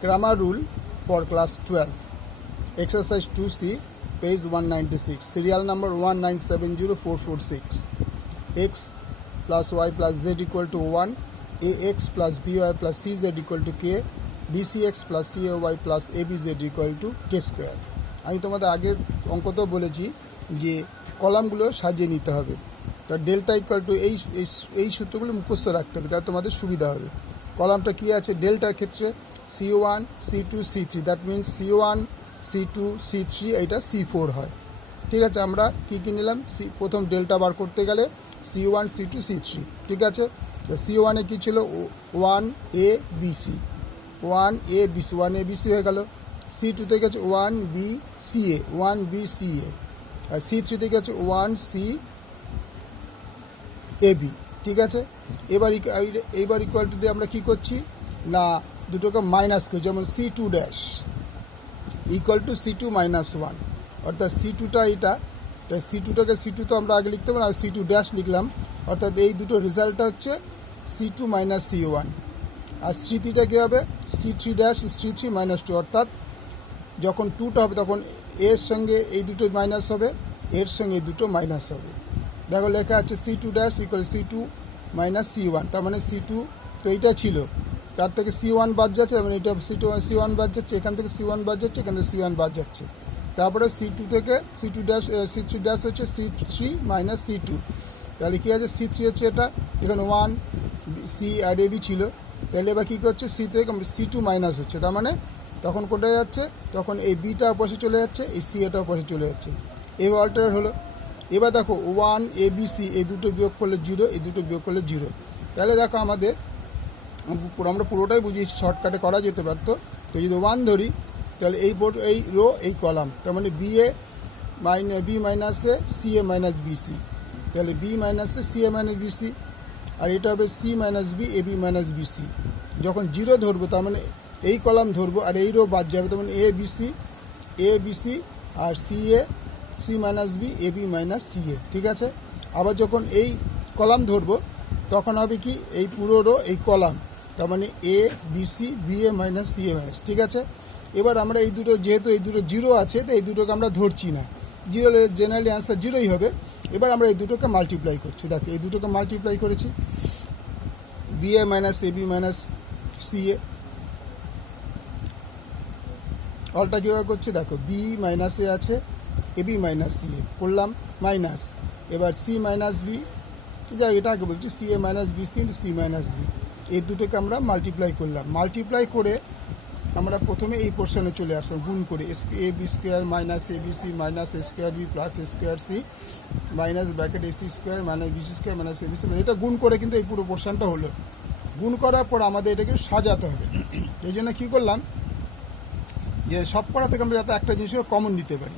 Grammar rule for class 12. Exercise 2C, page 196. Serial number 1970446. X plus y plus z equal to 1. Ax plus by plus cz equal to k. bcx plus cay plus abz equal to k square. আমি তোমাদের আগের অঙ্কতেও বলেছি যে কলামগুলো সাজিয়ে নিতে হবে। তো delta equal two এই সূত্রগুলো মুখস্থ রাখতে হবে, তাহলে তোমাদের সুবিধা হবে। কলামটা কী আছে ডেল্টার ক্ষেত্রে C1 C2 C3, that means C1 C2 C3 এইটা C4 হয়। ঠিক আছে, আমরা কী নিলাম প্রথম ডেল্টা বার করতে গেলে C1 C2 C3। ঠিক আছে, তো C1-এ কী ছিল 1ABC 1ABC হয়ে গেল। C2-তে গেছে 1BCA আর C3-তে গেছে 1CAB। ঠিক আছে, এবার ইকুয়াল টু দিয়ে আমরা কী করছি না দুটোকে মাইনাস করি, যেমন C2 dash equal to C2 minus 1, অর্থাৎ C2টা এইটা, তাই C2টাকে C2 তো আমরা আগে লিখতে পারি, আর C2 ড্যাশ লিখলাম, অর্থাৎ এই দুটো রেজাল্টটা হচ্ছে C2 মাইনাস C1। আর C3টা কী হবে C3 ড্যাশ C3 মাইনাস 2, অর্থাৎ যখন 2টা হবে তখন এর সঙ্গে এই দুটো মাইনাস হবে, এর সঙ্গে এই দুটো মাইনাস হবে। দেখো লেখা আছে C2 dash equal C2 minus C1, তার মানে C2 তো এইটা ছিল, তার থেকে C1 বাদ যাচ্ছে, মানে এটা C1 বাদ যাচ্ছে, এখান থেকে C1 বাদ যাচ্ছে, এখান থেকে C1 বাদ যাচ্ছে। তারপরে C2 থেকে C2 ড্যাশ C3 ড্যাশ হচ্ছে C3 মাইনাস C2, তাহলে কী আছে C3 হচ্ছে এটা, এখানে 1 C আর AB ছিল, তাহলে এবার কী করছে C থেকে C2 মাইনাস হচ্ছে, তার মানে তখন কোথায় যাচ্ছে, তখন এই বিটা পাশে চলে যাচ্ছে, এই সি এটার পাশে চলে যাচ্ছে, এই অল্টার হলো। এবার দেখো 1ABC এই দুটো বিয়োগ করলে 0, এই দুটো বিয়োগ করলে 0, তাহলে দেখো আমাদের আমরা পুরোটাই বুঝিয়েছি, শর্টকাটে করা যেতে পারতো। তো যদি 1 ধরি তাহলে এই রো এই কলাম, তার মানে বি মাইনাসে CA মাইনাস BC, তাহলে B মাইনাসে CA মাইনাস BC, আর এটা হবে C minus B AB minus BC। যখন 0 ধরবো তার মানে এই কলাম ধরবো, আর এই রো বাদ যাবে, তার মানে ABC আর C minus B AB minus CA। ঠিক আছে, আবার যখন এই কলাম ধরবো তখন হবে কি এই পুরো রো এই কলাম, তার মানে ABC BA minus CA minus. ঠিক আছে, এবার আমরা এই দুটো যেহেতু এই দুটো 0 আছে, তো এই দুটোকে আমরা ধরছি না, 0 জেনারেলি অ্যান্সার 0ই হবে। এবার আমরা এই দুটোকে মাল্টিপ্লাই করছি, দেখো এই দুটোকে মাল্টিপ্লাই করেছি, BA minus AB minus CA, অলটা কীভাবে করছি দেখো, B মাইনাস A আছে, AB মাইনাস CA করলাম মাইনাস, এবার C মাইনাস B, যাই এটা আগে বলছি CA minus BC into C minus B, এই দুটোকে আমরা মাল্টিপ্লাই করলাম। মাল্টিপ্লাই করে আমরা প্রথমে এই পোর্শনে চলে আসলাম গুণ করে, AB square minus ABC minus A square B plus A square C minus bracket AC square minus BC square minus ABC, এটা গুণ করে কিন্তু এই পুরো পোর্শনটা হলো। গুণ করার পর আমাদের এটাকে সাজাতে হবে, এই জন্য কী করলাম যে সব করা থেকে আমরা যাতে একটা জিনিসকে কমন নিতে পারি,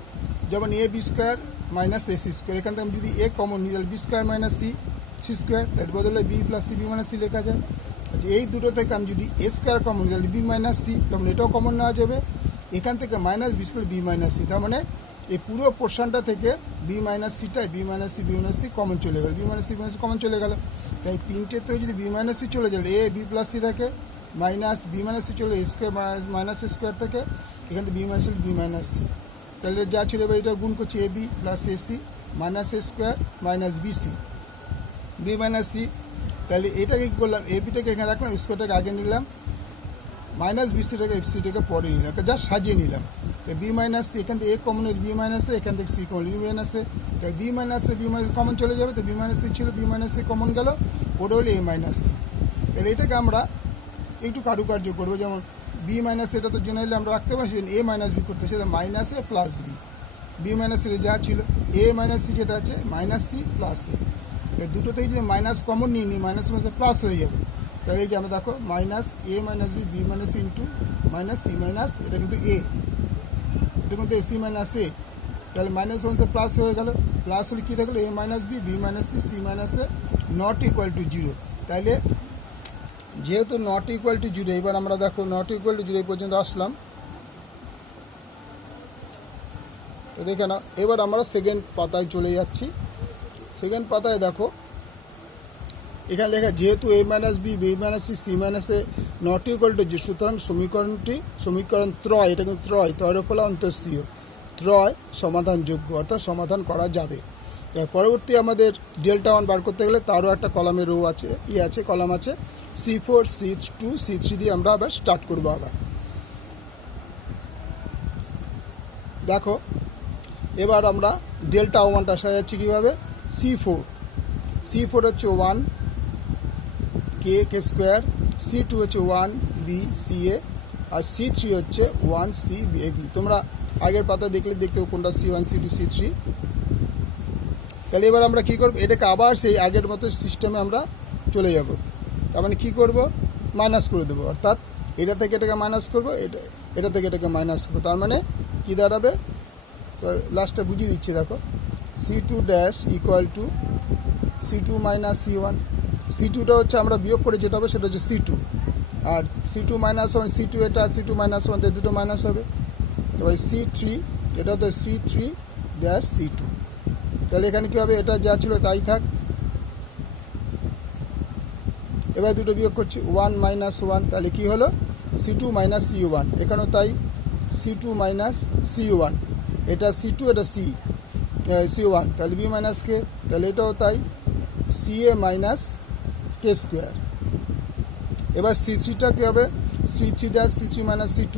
যেমন AB square minus AC square, এখান থেকে আমি যদি A কমন নিই তাহলে B square minus C square, তার বদলে B plus CB minus C লেখা যায়। আচ্ছা, এই দুটো থেকে আমি যদি A স্কোয়ার কমন নিই তাহলে B মাইনাস C, তখন এটাও কমন নেওয়া যাবে, এখান থেকে minus B square B minus C, তার মানে এই পুরো পোর্শনটা থেকে B মাইনাস Cটাই B মাইনাস C কমন চলে গেল, B মাইনাস C কমন চলে গেল। তাই তিনটে থেকে যদি B মাইনাস C চলে যাবে, A B প্লাস C থাকে, মাইনাস B মাইনাস C চলে A square minus A square থেকে, এখান থেকে B মাইনাস C, তাহলে যা ছিল এবার এটা গুণ করছি AB plus AC minus A square minus BC B minus C, তাহলে এটাকে কী করলাম ABটাকে এখানে রাখলাম, স্কোয়ারটাকে আগে নিলাম, মাইনাস BCটাকে পরে নিলাম, জাস্ট সাজিয়ে নিলাম। তো B মাইনাস C এখান থেকে A কমন হল B মাইনাস A, এখান থেকে C common B minus A, তাই B মাইনাস কমন চলে যাবে, তো B মাইনাস C ছিল B মাইনাস C কমন গেল, ওটা হলো A মাইনাস C। তাহলে এটাকে আমরা একটু কারুকার্য করবো, যেমন B মাইনাস এটা তো জেনারেলি আমরা রাখতে পারি, সেজন্য A মাইনাস B করতে, সেটা minus A plus B minus C যা ছিল A মাইনাস C যেটা আছে মাইনাস C প্লাস A, দুটোতেই যদি মাইনাস কমন নিয়ে নিই মাইনাস মাইনাস প্লাস হয়ে যাবে, তাহলে এই যে আমরা দেখো minus A minus B minus C into minus C minus, এটা কিন্তু A, এটা কিন্তু AC মাইনাস A, তাহলে মাইনাস মাইনাস প্লাস হয়ে গেল, প্লাস হলে কী থাকলো A minus B minus C minus A not equal to 0, তাইলে যেহেতু নট ইকুয়াল টু 0, এবার আমরা দেখো নট ইকুয়াল টু 0 পর্যন্ত আসলাম, তো দেখে না। এবার আমরা সেকেন্ড পাতায় চলে যাচ্ছি, সেকেন্ড পাতায় দেখো এখানে লেখা যেহেতু a minus B B minus C C minus a not equal to 0, সুতরাং সমীকরণ ত্রয়, এটা কিন্তু ত্রয়ের ফলে অন্তঃস্থীয়, ত্রয় সমাধানযোগ্য, অর্থাৎ সমাধান করা যাবে। পরবর্তী আমাদের ডেল্টা ওয়ান বার করতে গেলে তারও একটা কলামের রো আছে, কলাম আছে, C4 C2 C3 দিয়ে আমরা আবার স্টার্ট করবো। আবার দেখো এবার আমরা ডেল্টা ওয়ানটা সাজাচ্ছি কীভাবে। C4 হচ্ছে 1 কে স্কোয়ার, C2 হচ্ছে 1 বি সি এ, আর C3 হচ্ছে 1 সি এ বি। তোমরা আগের পাতা দেখতে কোনটা C1 C2 C3। তাহলে এবার আমরা কী করবো, এটাকে আবার সেই আগের মতো সিস্টেমে আমরা চলে যাব। তার মানে কী করবো, মাইনাস করে দেবো, অর্থাৎ এটা থেকে এটাকে মাইনাস করবো, এটা থেকে এটাকে মাইনাস করবো। তার মানে কী দাঁড়াবে, তো লাস্টটা বুঝিয়ে দিচ্ছি দেখো, C2 dash equal to C2 minus C1। C2টা হচ্ছে আমরা বিয়োগ করে যেটা হবে সেটা হচ্ছে C2, আর C2 মাইনাস 1 C2 এটা, C2 মাইনাস 1 দুটো মাইনাস হবে, তবে C3 এটা তো C3 ড্যাশ C2। তাহলে এখানে কী হবে, এটা যা ছিল তাই থাক। এবার দুটো বিয়োগ করছি, 1 মাইনাস 1, তাহলে কী হলো C2 মাইনাস C1। এখানেও তাই, C2 মাইনাস C1, এটা C2 এটা C1, তাহলে বি মাইনাস কে, তাহলে এটাও তাই, CA মাইনাস কে স্কোয়ার। এবার C3টা কী হবে, C3 dash C3 minus C2,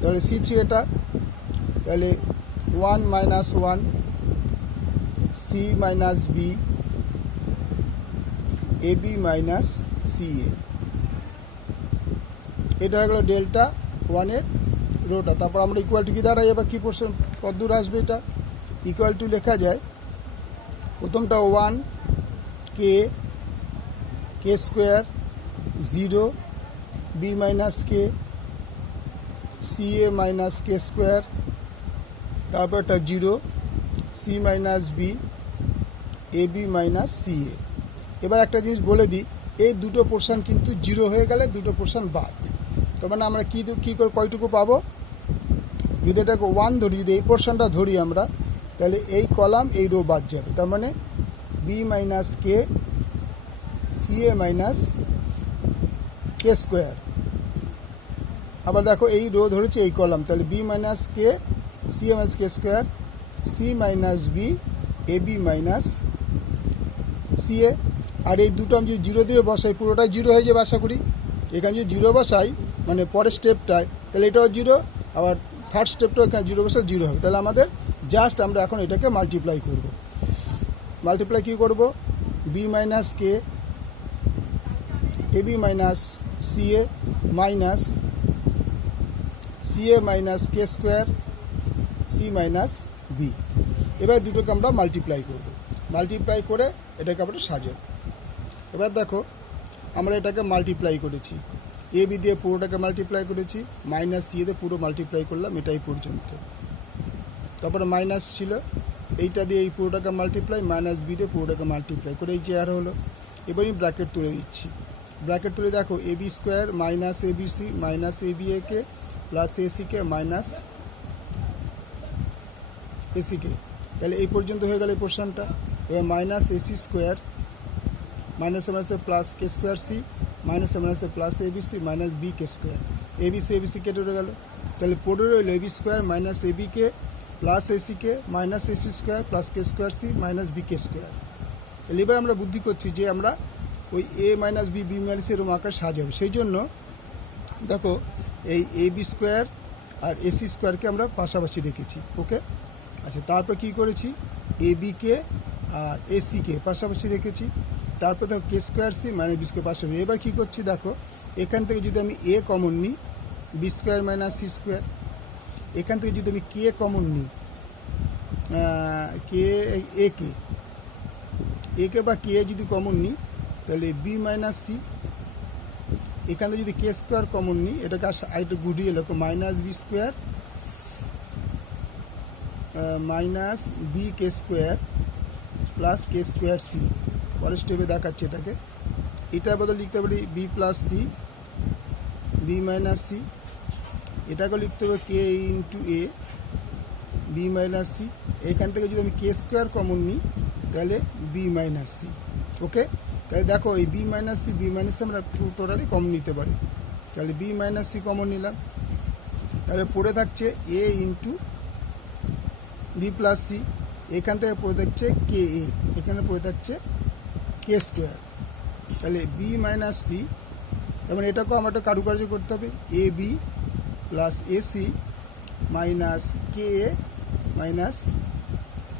তাহলে C3 এটা, তাহলে 1 মাইনাস 1 C মাইনাস বি এ বি মাইনাস CA। এটা হয়ে গেল ডেল্টা ওয়ানের রোটা। তারপর আমরা ইকুয়াল টু কী দাঁড়াই, এবার কী পোর্শন কত দূর আসবে, এটা ইকুয়াল টু লেখা যায়, প্রথমটা 1 কে স্কোয়ার 0 বি মাইনাস কে CA মাইনাস কে স্কোয়ার, তারপর একটা 0 C মাইনাস বি এ বি মাইনাস CA। এবার একটা জিনিস বলে দিই, এই দুটো পোর্শন কিন্তু 0 হয়ে গেলে দুটো পোর্শন বাদ। তার মানে আমরা কী করে কয়টুকু পাবো, যদি এটাকে 1 ধরি, যদি এই পোর্শনটা ধরি আমরা, তাহলে এই কলাম এই রো বাদ যাবে। তার মানে বি মাইনাস কে CA মাইনাস কে স্কোয়ার। আবার দেখো এই রো ধরেছে এই কলাম, তাহলে বি মাইনাস কে CA মাইনাস কে স্কোয়ার C মাইনাস বি এ বি মাইনাস CA। আর এই দুটো আমি যদি 0 দিয়ে বসাই পুরোটাই 0 হয়ে যাবে আশা করি। এখানে যদি 0 বসাই মানে পরের স্টেপটায়, তাহলে এটাও 0, আবার থার্ড স্টেপটাও এখানে 0 বসালে 0 হবে। তাহলে আমাদের জাস্ট আমরা এখন এটাকে মাল্টিপ্লাই করব। মাল্টিপ্লাই কী করব, B minus K A B minus CA minus CA minus K square C minus B. এবার দুটোকে আমরা মাল্টিপ্লাই করব, মাল্টিপ্লাই করে এটাকে আমরা সাজাব। এবার দেখো আমরা এটাকে মাল্টিপ্লাই করেছি, এ বি দিয়ে পুরোটাকে মাল্টিপ্লাই করেছি, মাইনাস CA দিয়ে পুরো মাল্টিপ্লাই করলাম এটাই পর্যন্ত। তারপরে মাইনাস ছিল, এইটা দিয়ে এই পুরোটাকে মাল্টিপ্লাই, মাইনাস বি দিয়ে পুরোটাকে মাল্টিপ্লাই করে এই যে আর হলো। এবার আমি ব্র্যাকেট তুলে দিচ্ছি, ব্র্যাকেট তুলে দেখো A B square minus A B C minus A B A K plus A C K minus AC K. তাহলে এই পর্যন্ত হয়ে গেল এই পোর্শনটা। এবার মাইনাস এসি স্কোয়ার মাইনাস মাইনাসে plus K square C minus মাইনাসে plus A B C minus B K square. A B C কেটে রয়ে গেল, তাহলে পড়ে রইল A B square minus A B K plus AC K minus AC square plus K square C minus B K square. তাহলে এবার আমরা বুদ্ধি করছি যে আমরা ওই এ মাইনাস বি বি মাইনাস এরকম আকার সাজাবো। সেই জন্য দেখো এই এ বি স্কোয়ার আর এসি স্কোয়ারকে আমরা পাশাপাশি রেখেছি, ওকে। আচ্ছা, তারপর কী করেছি, এ বিকে আর এসিকে পাশাপাশি রেখেছি, তারপর দেখো K square C minus B square পাশাপাশি। এবার কী করছি দেখো, এখান থেকে যদি আমি এ কমন নিই B square minus C square, এখান থেকে যদি আমি কে কমন নিই কে একে বা কে যদি কমন নিই তাহলে বি মাইনাস সি, এখান থেকে যদি কে স্কোয়ার কমন নিই এটাকে আরেকটু ঘুরিয়ে লেখো minus B square minus B K square plus K square C. পরের স্টেপে দেখাচ্ছি এটাকে, এটার বদলে লিখতে পারি B plus C B minus C, এটাকেও লিখতে হবে K into A B minus C. এখান থেকে যদি আমি কে স্কোয়ার কমন নিই তাহলে বি মাইনাস সি, ওকে। তাই দেখো এই বি মাইনাস সি আমরা টোটালি কমন নিতে পারি। তাহলে বি মাইনাস সি কমন নিলাম। তাহলে পড়ে থাকছে A into B plus C, এখান থেকে পড়ে থাকছে কে এ, এখানে পড়ে থাকছে কে স্কোয়ার। তাহলে বি মাইনাস সি, তারপরে এটাকেও আমার একটা কারুকার্য করতে হবে, A B plus A C minus K A minus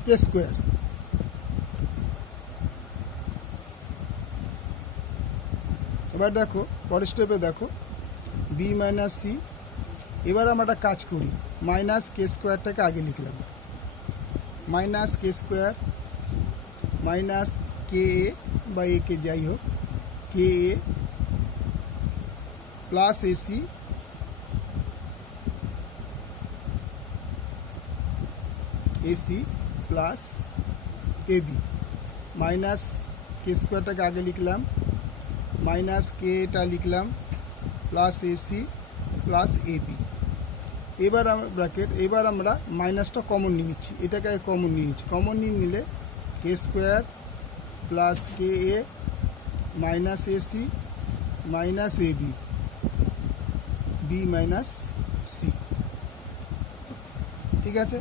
K square. এবার দেখো পরের স্টেপে দেখো বি মাইনাস সি। এবার আমরা একটা কাজ করি, মাইনাস কে স্কোয়ারটাকে আগে লিখলাম, মাইনাস কে স্কোয়ার মাইনাস কে এ বা এ কে যাই হোক, কে এ plus AC AC plus A B, minus কে স্কোয়ারটাকে আগে লিখলাম, মাইনাস কে এটা লিখলাম, plus AC plus A B. এবার ব্র্যাকেট, এবার আমরা মাইনাসটা কমন নিয়ে নিচ্ছি, এটাকে কমন নিয়ে নিচ্ছি। কমন নিয়ে নিলে K square plus K A minus AC minus A B, B minus C. ঠিক আছে,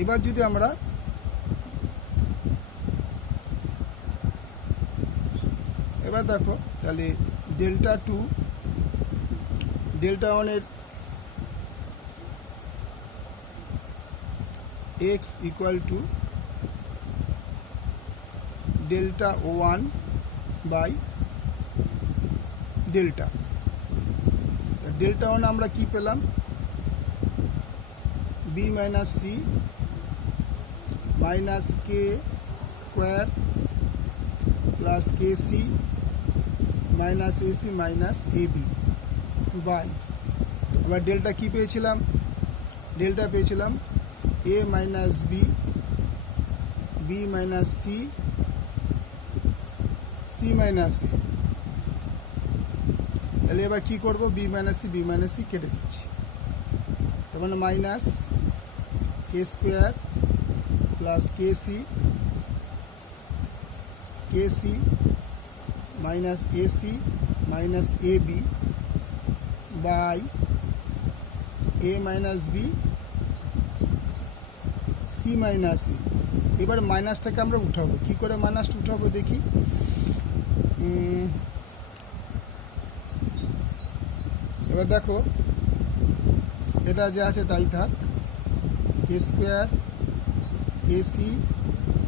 এবার যদি আমরা এবার দেখো তাহলে ডেল্টা টু ডেল্টা ওয়ানের x equal to delta one by delta. Delta one আমরা কি পেলাম, B minus C minus K square plus K C minus AC minus A B by, আবার ডেল্টা কি পেয়েছিলাম, ডেল্টা পেয়েছিলাম A minus B, B minus C, C minus এ। তাহলে এবার কী করবো, বি মাইনাস সি কেটে দিচ্ছি, তার মানে minus K square plus K C minus AC minus A B by A minus B C minus c. এবার মাইনাসটাকে আমরা উঠাবো, কী করে মাইনাসটা উঠাবো দেখি। এবার দেখো এটা যা আছে তাই থাক, K square AC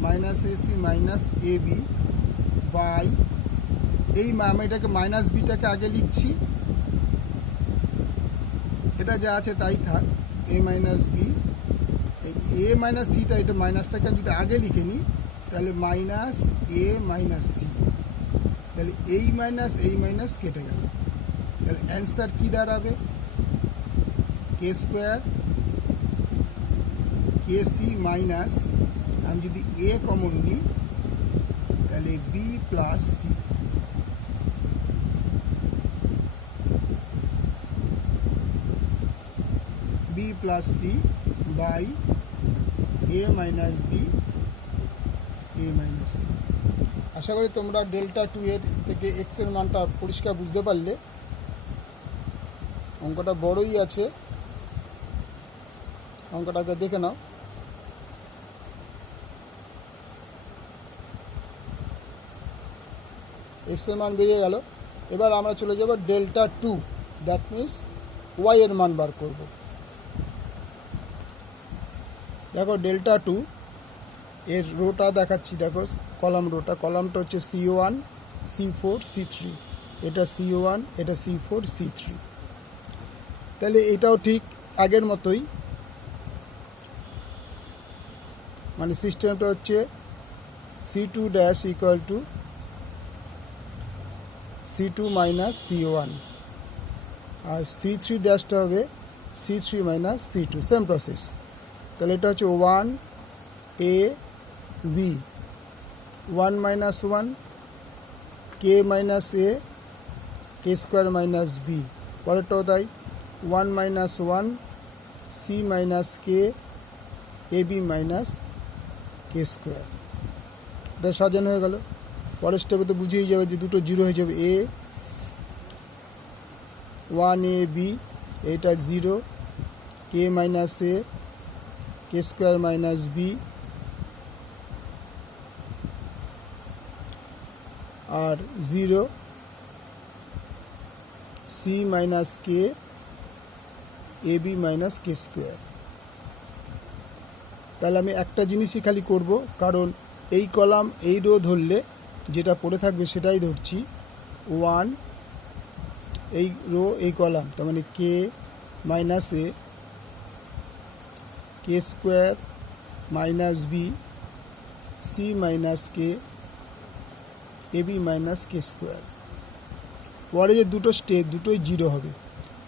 minus AC minus A B by, এই আমি এটাকে মাইনাস বিটাকে আগে লিখছি, এটা যা আছে তাই থাক, এ মাইনাস বি, এ মাইনাস সিটা, এটা মাইনাসটাকে যদি আগে লিখে নিই তাহলে মাইনাস এ মাইনাস সি, তাহলে এই মাইনাস কেটে গেল। তাহলে অ্যান্সার কী দাঁড়াবে, K square K C minus, আমি যদি এ কমন নিই তাহলে B plus C, B plus C by A minus B A minus C. আশা করি তোমরা ডেল্টা টু এর থেকে এক্সের মানটা পরিষ্কার বুঝতে পারলে। অঙ্কটা বড়ই আছে, অঙ্কটাকে দেখে নাও। এক্সের মান বেরিয়ে গেল। এবার আমরা চলে যাব delta two, that means y এর মান বার করব। দেখো ডেল্টা টু এর রোটা দেখাচ্ছি, দেখো কলাম রোটা, কলামটা হচ্ছে C1 C4 C3, এটা C1 এটা C4 C3। তাহলে এটাও ঠিক আগের মতোই, মানে সিস্টেমটা হচ্ছে C2 dash equal to C2 minus C1, আর C3 ড্যাশটা হবে C3 minus C2, same process. তাহলে এটা হচ্ছে 1 A B, 1 minus 1 K minus A K square minus B, পরেরটাও তাই 1 minus 1 C minus K AB minus K square. এটা সাজানো হয়ে গেল। পরের স্টেপে তো বুঝেই যাবে যে দুটো জিরো হয়ে যাবে, এ 1ab, এটা 0, কে minus A, K square minus B, R 0, C minus K, A B minus K square. তাহলে আমি একটা জিনিসই খালি করব, কারণ এই কলাম এই রো ধরলে যেটা পড়ে থাকবে সেটাই ধরছি, 1 এই রো এই কলাম, তার মানে K minus A, K square minus B, C minus K, A B minus K square. পরে যে দুটো স্টেপ দুটোই জিরো হবে,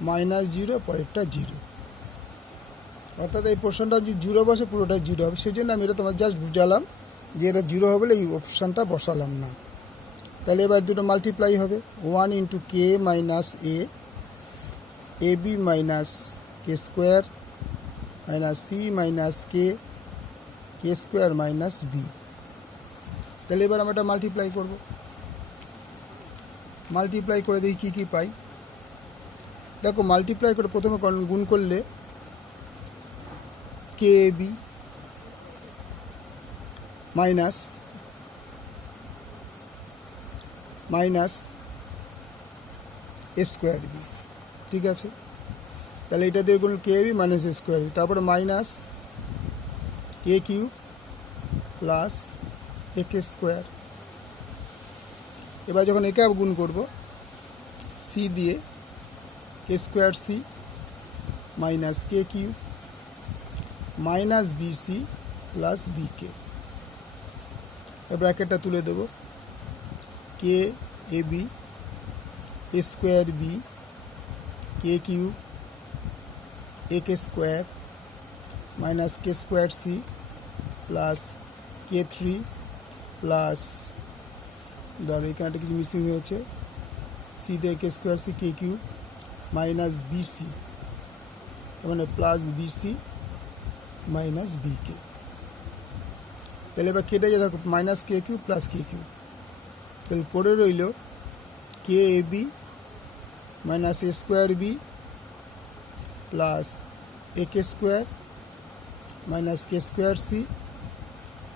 -0 পরেরটা 0, অর্থাৎ এই পোর্শনটা যদি জিরো বসে পুরোটা জিরো হবে। সেই জন্য আমি এটা তোমার জাস্ট বুঝালাম যে এটা জিরো হবে বলে এই অপশানটা বসালাম না। তাহলে এবার দুটো মাল্টিপ্লাই হবে, 1 ইন্টু কে মাইনাস এ, এ বি মাইনাস কে স্কোয়ার মাইনাস সি মাইনাস কে, কে স্কোয়ার মাইনাস বি। তাহলে এবার আমরা এটা মাল্টিপ্লাই করব, মাল্টিপ্লাই করে দেখি কী কী পাই। দেখো মাল্টিপ্লাই করে প্রথমে গুণ করলে K A B minus A square B, ঠিক আছে। তাহলে এটা দিয়ে গুণ K A B minus A square B, তারপরে minus K cube plus A K square. এবার যখন একে গুণ করব সি দিয়ে, K square C minus K cube minus B C plus B K. ব্র্যাকেটটা তুলে দেব, K A B A square B K cube A K square minus K square C plus K three plus, ধরো এখানে একটা কিছু missing হয়েছে, C দিয়ে K square C K cube minus B C, মানে plus B C minus B K. তাহলে এবার কেটে যা থাকো minus K cube plus K cube, তাহলে পড়ে রইল K A B minus A square B plus A K square minus K square C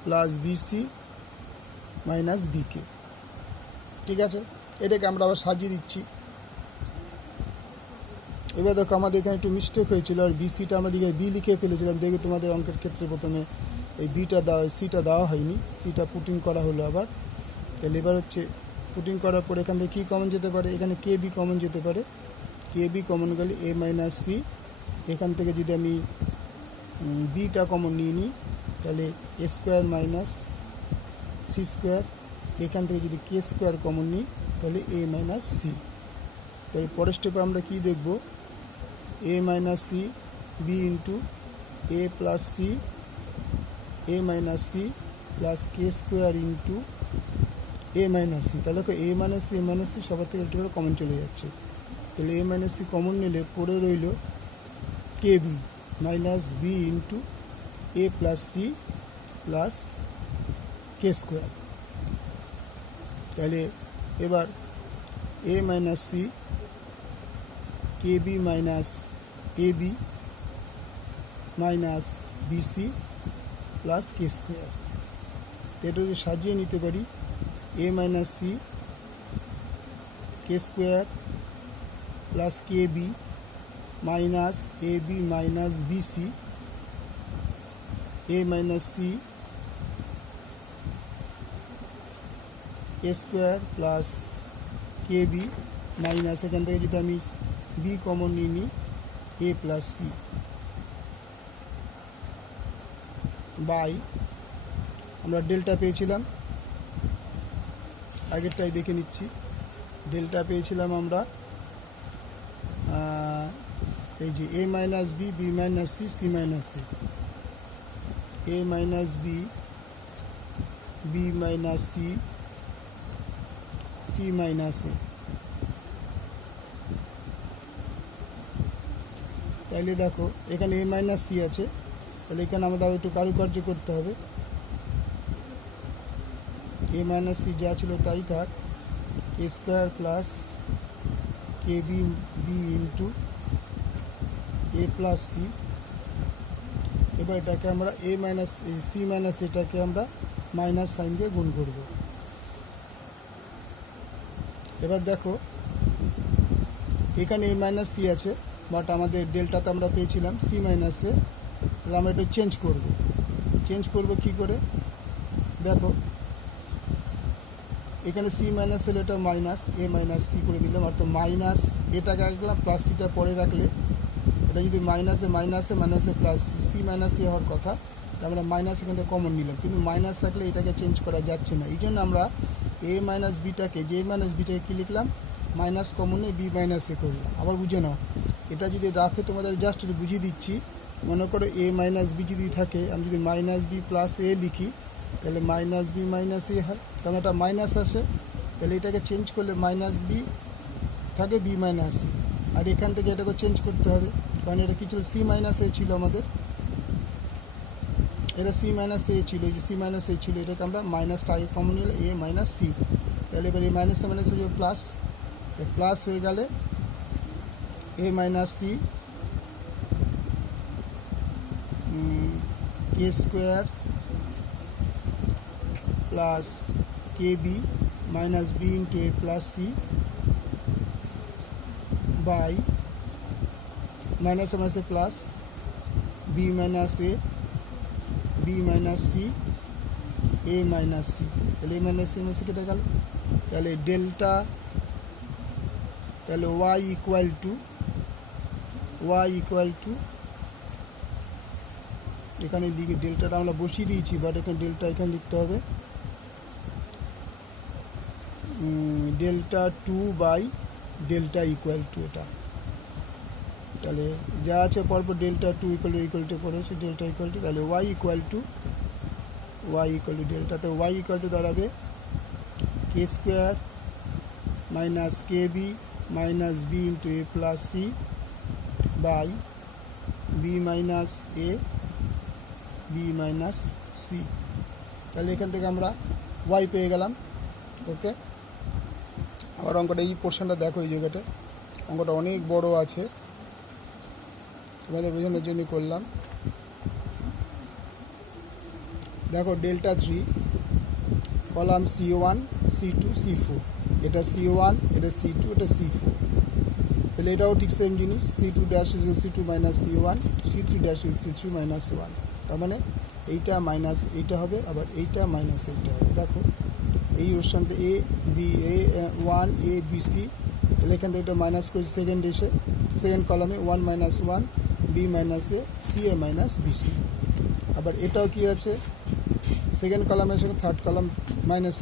plus B C minus B K. ঠিক আছে, এটাকে আমরা আবার সাজিয়ে দিচ্ছি। এবার দেখো আমাদের এখানে একটু মিস্টেক হয়েছিল, আর বিসিটা আমরা দিকে বি লিখে ফেলেছিলাম, দেখে তোমাদের অঙ্কের ক্ষেত্রে প্রথমে এই বিটা দেওয়া, সিটা দেওয়া হয়নি, সিটা পুটিং করা হলো আবার। তাহলে এবার হচ্ছে পুটিং করার পর এখান থেকে কী কমন যেতে পারে, এখানে কে বি কমন যেতে পারে, কে বি কমন গেলে এ মাইনাস সি, এখান থেকে যদি আমি বিটা কমন নিয়ে নিই তাহলে এ স্কোয়ার মাইনাস সি স্কোয়ার, এখান থেকে যদি কে স্কোয়ার কমন নিই তাহলে এ মাইনাস সি। তাহলে পরের স্টেপে আমরা কী দেখব, এ minus C B into A plus C, A minus C plus K square into A minus C. তাহলে এ মাইনাস সি সবার থেকে একটু করে কমন চলে যাচ্ছে, তাহলে এ মাইনাস সি কমন নিলে পড়ে রইল K B minus B into A plus C plus K square. তাহলে এবার A minus C K B minus A B minus B C plus K square. এটা যদি সাজিয়ে নিতে পারি, A minus C K square plus K B minus A B minus B C, A minus C K square plus K B minus, এখান থেকে যদি আমি B common নিয়ে নিই এ প্লাস সি বাই, আমরা ডেল্টা পেয়েছিলাম, আগেরটাই দেখে নিচ্ছি, ডেল্টা পেয়েছিলাম আমরা এই যে A minus B, B minus C, C minus C, A minus B, B minus C, C minus A. তাইলে দেখো এখানে এ মাইনাস সি আছে, তাহলে এখানে আমাদের একটু কারুকার্য করতে হবে। এ মাইনাস সি যা ছিল তাই থাক, এ square plus K B B into A plus C. এবার এটাকে আমরা এ মাইনাস সি মাইনাস এটাকে আমরা মাইনাস সাইন দিয়ে গুণ করব। এবার দেখো এখানে এ মাইনাস সি আছে, বাট আমাদের ডেল্টাতে আমরা পেয়েছিলাম সি মাইনাসে, তাহলে আমরা এটা চেঞ্জ করব কী করে দেখো, এখানে সি মাইনাস এলে এটা মাইনাস এ মাইনাস সি করে দিলাম, অর্থাৎ মাইনাস এটাকে রাখলাম, প্লাস সিটা পরে রাখলে এটা যদি মাইনাসে প্লাস সি মাইনাস সি হওয়ার কথা, আমরা মাইনাস এখান থেকে কমন নিলাম, কিন্তু মাইনাস থাকলে এটাকে চেঞ্জ করা যাচ্ছে না। এই জন্য আমরা এ মাইনাস বিটাকে কী লিখলাম, মাইনাস কমনে বি মাইনাস এ করলাম। আবার বুঝে নাও, এটা যদি রাফে তোমাদের জাস্ট বুঝিয়ে দিচ্ছি, মনে করো এ মাইনাস বি যদি থাকে, আমি যদি মাইনাস বি প্লাস এ লিখি তাহলে মাইনাস বি মাইনাস এ হয়, কারণ এটা মাইনাস আসে, তাহলে এটাকে চেঞ্জ করলে মাইনাস বি থাকে বি মাইনাস এ, আর এখান থেকে এটাকে চেঞ্জ করতে হবে, কারণ এটা কী ছিল, সি মাইনাস এ ছিল আমাদের, এটা সি মাইনাস এ ছিল, এই যে সি মাইনাস এ ছিল, এটাকে আমরা মাইনাসটা আগে কমন নিলে এ মাইনাস সি, তাহলে এবার এই মাইনাস হয়ে প্লাস হয়ে গেলে A minus C K square plus K B minus B into A plus C by minus plus B minus C A minus C, তাহলে এ মাইনাস সি কেটে গেল, তাহলে ডেল্টা, তাহলে ওয়াই ইকুয়াল টু এখানে লিখে ডেল্টাটা আমরা বসিয়ে দিয়েছি, বাট এখানে ডেল্টা এখানে লিখতে হবে delta 2 by delta equal to, এটা তাহলে যা আছে পরপর ডেল্টা 2 ইকুয়াল টু পড়েছে, ডেল্টা ইকুয়াল টু, তাহলে ওয়াই ইকুয়াল টু ডেল্টা, তো ওয়াই ইকুয়াল টু দাঁড়াবে K square minus K B minus B into A plus C by B minus C, তাহলে এখান থেকে আমরা ওয়াই পেয়ে গেলাম। ওকে, আবার অঙ্কটা এই পোর্শনটা দেখো, এই জায়গাটা অঙ্কটা অনেক বড় আছে, তোমাদের বোঝানোর জন্য করলাম। দেখো delta 3 column C1 C2 C4, এটা C1 এটা C2 এটা C4, তাহলে এটাও ঠিক সেম জিনিস, C2 dash is C2 minus C1, C3 dash is C3 minus 1, তার মানে এইটা মাইনাস এইটা হবে, আবার এইটা মাইনাস এইটা হবে। দেখো এই ওশনটা a B a 1 a B c, তাহলে এখান থেকে এটা মাইনাস করেছি সেকেন্ড কলামে 1 minus 1 b minus a c A minus B c, আবার এটাও কি আছে, সেকেন্ড কলামের সঙ্গে থার্ড কলাম মাইনাস